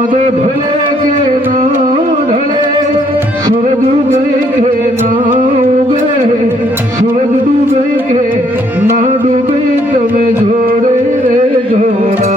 चाँद ढले के ना ढले, सूरज उगे के ना उगे, सूरज डूबे के ना डूबे, तुम्हें जोड़े रे जोड़ा।